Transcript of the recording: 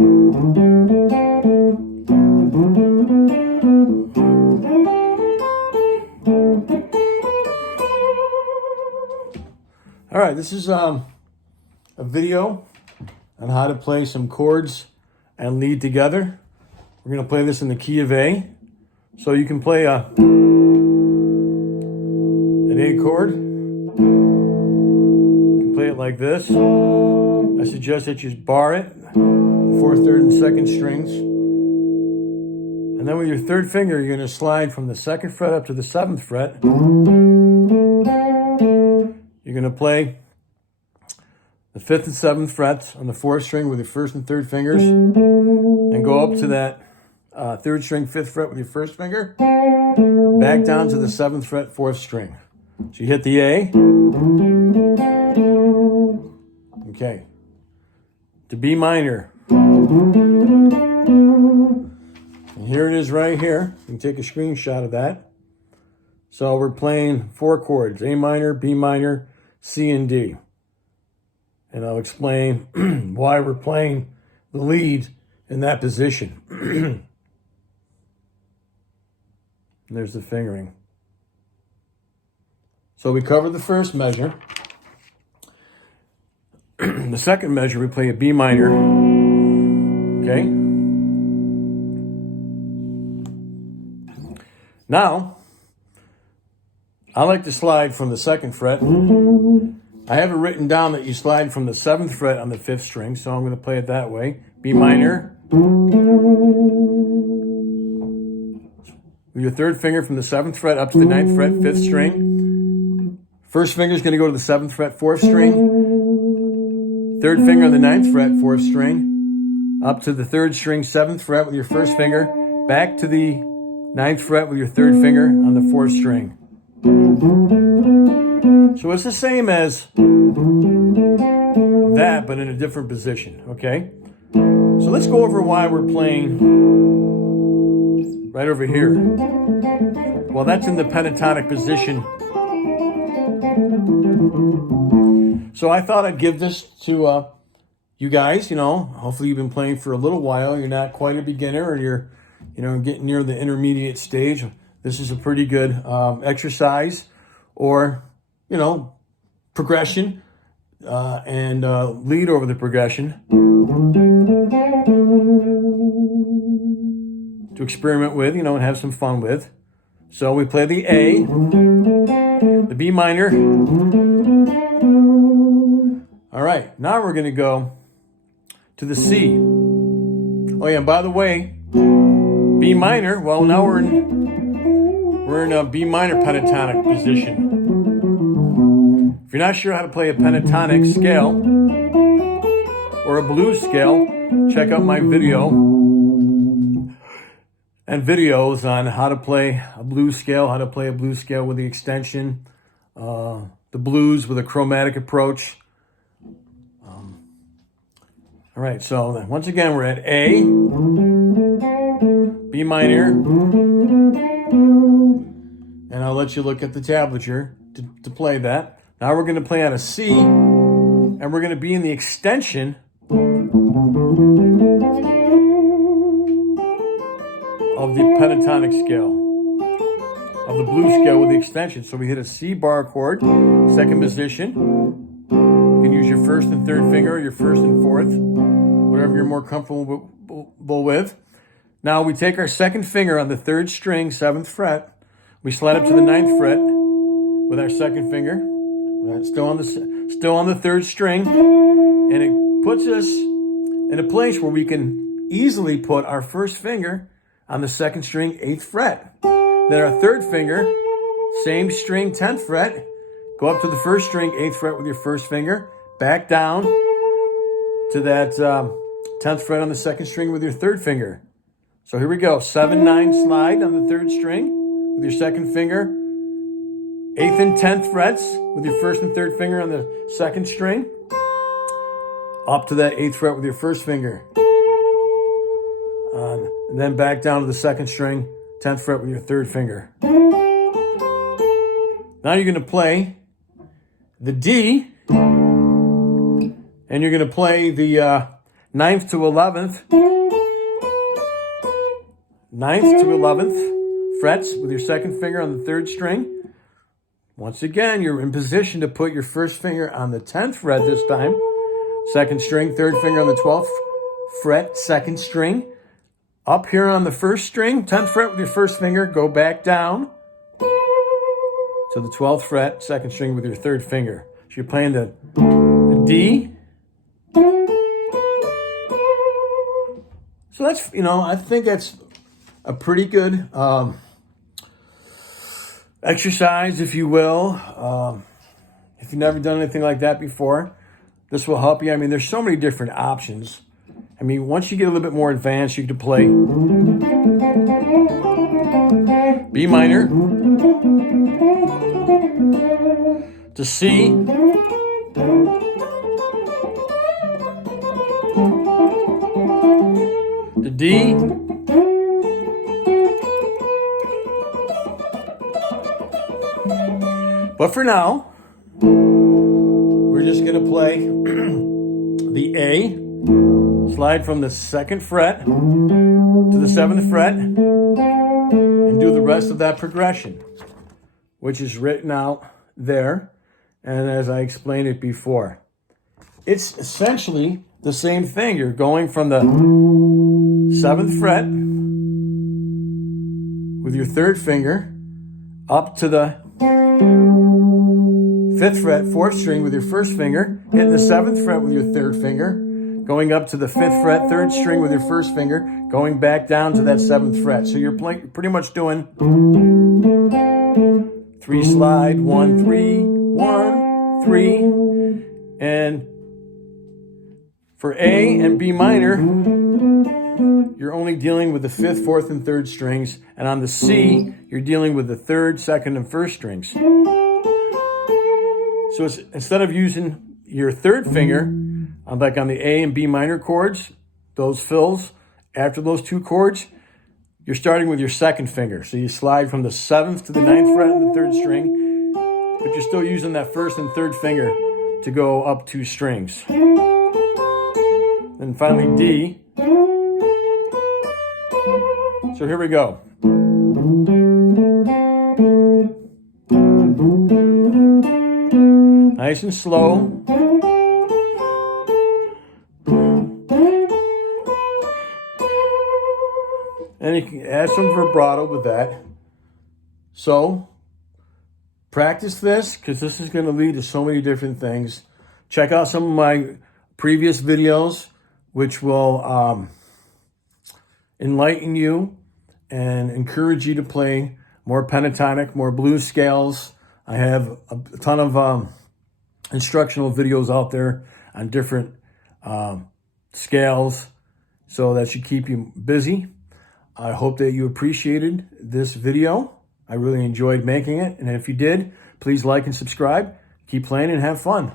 All right, this is a video on how to play some chords and lead together. We're going to play this in the key of A. So you can play an A chord. You can play it like this. I suggest that you bar it, the fourth, third, and second strings. And then with your third finger, you're going to slide from the second fret up to the seventh fret. You're going to play the fifth and seventh frets on the fourth string with your first and third fingers, and go up to that third string, fifth fret with your first finger, back down to the seventh fret, fourth string. So you hit the A. Okay. To B minor. And here it is right here. You can take a screenshot of that. So we're playing four chords: A minor, B minor, C, and D. And I'll explain why we're playing the lead in that position. And there's the fingering. So we covered the first measure. The second measure, we play a B minor. Okay? Now, I like to slide from the second fret. I have it written down that you slide from the seventh fret on the fifth string, so I'm going to play it that way. B minor. With your third finger from the seventh fret up to the ninth fret, fifth string. First finger is going to go to the seventh fret, fourth string. Third finger on the ninth fret, fourth string. Up to the third string, seventh fret with your first finger. Back to the ninth fret with your third finger on the fourth string. So it's the same as that, but in a different position, okay? So let's go over why we're playing right over here. Well, that's in the pentatonic position. So I thought I'd give this to you guys. You know, hopefully you've been playing for a little while. You're not quite a beginner, or you're, getting near the intermediate stage. This is a pretty good exercise, or, progression, and lead over the progression to experiment with, and have some fun with. So we play the A, the B minor. All right, now we're going to go to the C. Oh yeah, and by the way, B minor, well, now we're in a B minor pentatonic position. If you're not sure how to play a pentatonic scale or a blues scale, check out my video and videos on how to play a blues scale, with the extension, the blues with a chromatic approach. All right, so once again, we're at A, B minor, and I'll let you look at the tablature to play that. Now we're going to play on a C, and we're going to be in the extension of the pentatonic scale, of the blues scale with the extension. So we hit a C bar chord, second position. You can use your first and third finger, your first and fourth, whatever you're more comfortable with. Now we take our second finger on the third string, seventh fret. We slide up to the ninth fret with our second finger. That's still on the third string, and it puts us in a place where we can easily put our first finger on the second string, eighth fret. Then our third finger, same string, 10th fret. Go up to the first string, eighth fret with your first finger. Back down to that 10th fret on the second string with your third finger. So here we go. 7-9 slide on the third string with your second finger. 8th and 10th frets with your first and third finger on the second string. Up to that 8th fret with your first finger. And then back down to the second string, 10th fret with your third finger. Now you're going to play the D, and you're going to play the ninth to 11th. Ninth to 11th frets with your second finger on the third string. Once again, you're in position to put your first finger on the 10th fret this time. Second string, third finger on the 12th fret, second string. Up here on the first string, 10th fret with your first finger, go back down to the 12th fret, second string with your third finger. So you're playing the D. So that's, I think that's a pretty good exercise, if you will. If you've never done anything like that before, this will help you. I mean, there's so many different options. I mean, once you get a little bit more advanced, you can play B minor to C, to D, but for now, we're just going to play the A, slide from the second fret to the 7th fret, and do the rest of that progression, which is written out there, and as I explained it before. It's essentially the same thing. You're going from the 7th fret with your third finger up to the 5th fret, 4th string with your first finger, hitting the 7th fret with your third finger, going up to the 5th fret, 3rd string with your first finger, going back down to that 7th fret. So you're pretty much doing 3 slide, 1, 3, 1, 3. And for A and B minor, you're only dealing with the 5th, 4th, and 3rd strings. And on the C, you're dealing with the 3rd, 2nd, and 1st strings. So instead of using your third finger, like on the A and B minor chords, those fills, after those two chords, you're starting with your second finger. So you slide from the 7th to the 9th fret on the 3rd string, but you're still using that 1st and 3rd finger to go up 2 strings. And finally D. So here we go. Nice and slow. And you can add some vibrato with that. So practice this, because this is going to lead to so many different things. Check out some of my previous videos, which will enlighten you and encourage you to play more pentatonic, more blues scales. I have a ton of instructional videos out there on different scales, so that should keep you busy. I hope that you appreciated this video. I really enjoyed making it. And if you did, please like and subscribe. Keep playing and have fun.